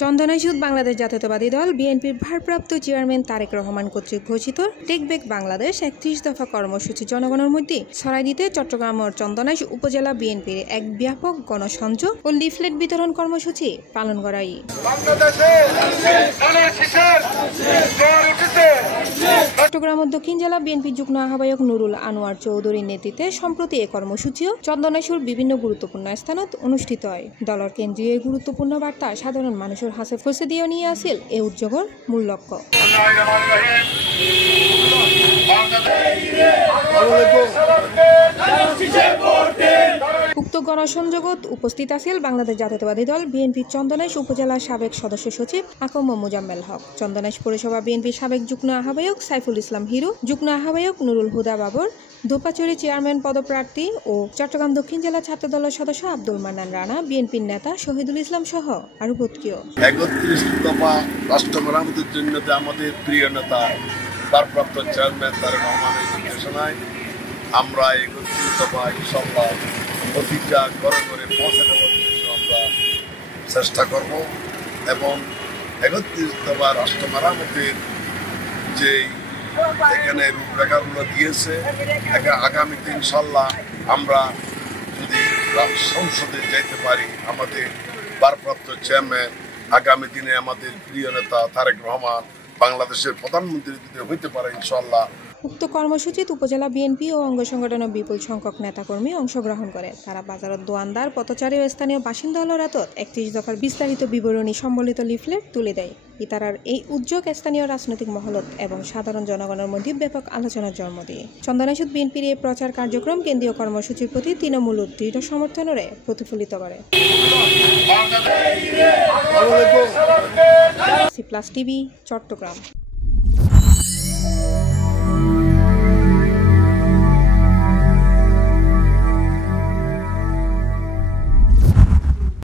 চন্দনাইশ যুদ্ধ বাংলাদেশ জাতীয়তাবাদী দল বিএনপির ভারপ্রাপ্ত চেয়ারম্যান তারেক রহমান কর্তৃক ঘোষিত টেক ব্যাক বাংলাদেশ ৩১ দফা কর্মসূচি জনগণের মধ্যে ছড়াই দিতে চট্টগ্রামের চন্দনাইশ উপজেলা বিএনপির এক ব্যাপক গণসংযোগ ও লিফলেট বিতরণ কর্মসূচি পালন করাই। চট্টগ্রামের দক্ষিণ জেলা বিএনপির যুগ্ম আহ্বায়ক নুরুল আনোয়ার চৌধুরীর নেতৃত্বে সম্প্রতি এই কর্মসূচিও চন্দনাইশের বিভিন্ন গুরুত্বপূর্ণ স্থানত অনুষ্ঠিত হয়। দলের কেন্দ্রীয় গুরুত্বপূর্ণ বার্তা সাধারণ মানুষের হাসে ফসে দিয়ে নিয়ে আসিল এই উদ্যোগের মূল লক্ষ্য। উক্ত গণসংযোগত উপস্থিত আছিল বাংলাদেশ জাতীয়তাবাদী দল বিএনপির চন্দনাইশ উপজেলার সাবেক সদস্য সচিব আকম মোজাম্মেল হক, চন্দনাইশ পৌরসভা বিএনপির সাবেক যুগ্ম আহ্বায়ক সাইফুল ইসলাম হিরু, যুগ্ম আহ্বায়ক নুরুল হুদা বাবর, দোপাচুরি চেয়ারম্যান পদপ্রার্থী ও চট্টগ্রাম দক্ষিণ জেলা ছাত্র দলের সদস্য আব্দুল মান্নান রানা, বিএনপির নেতা শহীদুল ইসলাম সহ আরো বহু। ৩১ দফা রাষ্ট্র মেরামতের জন্য আমাদের প্রিয় নেতা ভারপ্রাপ্ত চেয়ারম্যান তারেক রহমানের নির্দেশনায় আমরা ৩১ দফা ইনশাআল্লাহ প্রতিটা ঘরে ঘরে পৌঁছে দেওয়ার জন্য আমরা চেষ্টা করব এবং ৩১ দফা রাষ্ট্র মেরামতের যে এখানে রূপরেখাগুলো দিয়েছে আগামীতে ইনশাআল্লাহ আমরা যদি সংসদে যাইতে পারি, আমাদের ভারপ্রাপ্ত চেয়ারম্যান আগামী দিনে আমাদের প্রিয় নেতা তারেক রহমান বাংলাদেশের প্রধানমন্ত্রী যদি হইতে পারে ইনশাআল্লাহ। উক্ত কর্মসূচিত উপজেলা বিএনপি ও অঙ্গ সংগঠনের বিপুল সংখ্যক নেতাকর্মী অংশগ্রহণ করে। তারা বাজারত দোয়ানদার, পথচারী ও স্থানীয় বাসিন্দা হাতত ৩১ দফার বিস্তারিত বিবরণী সম্বলিত লিফলেট তুলে দেয়। ইতারার এই উদ্যোগ স্থানীয় রাজনৈতিক মহলত এবং সাধারণ জনগণের মধ্যে ব্যাপক আলোচনার জন্ম দিয়ে। চন্দনাইশ বিএনপির এই প্রচার কার্যক্রম কেন্দ্রীয় কর্মসূচির প্রতি তৃণমূলের দৃঢ় সমর্থনের প্রতিফলিত করে। C+ TV, Chittagong.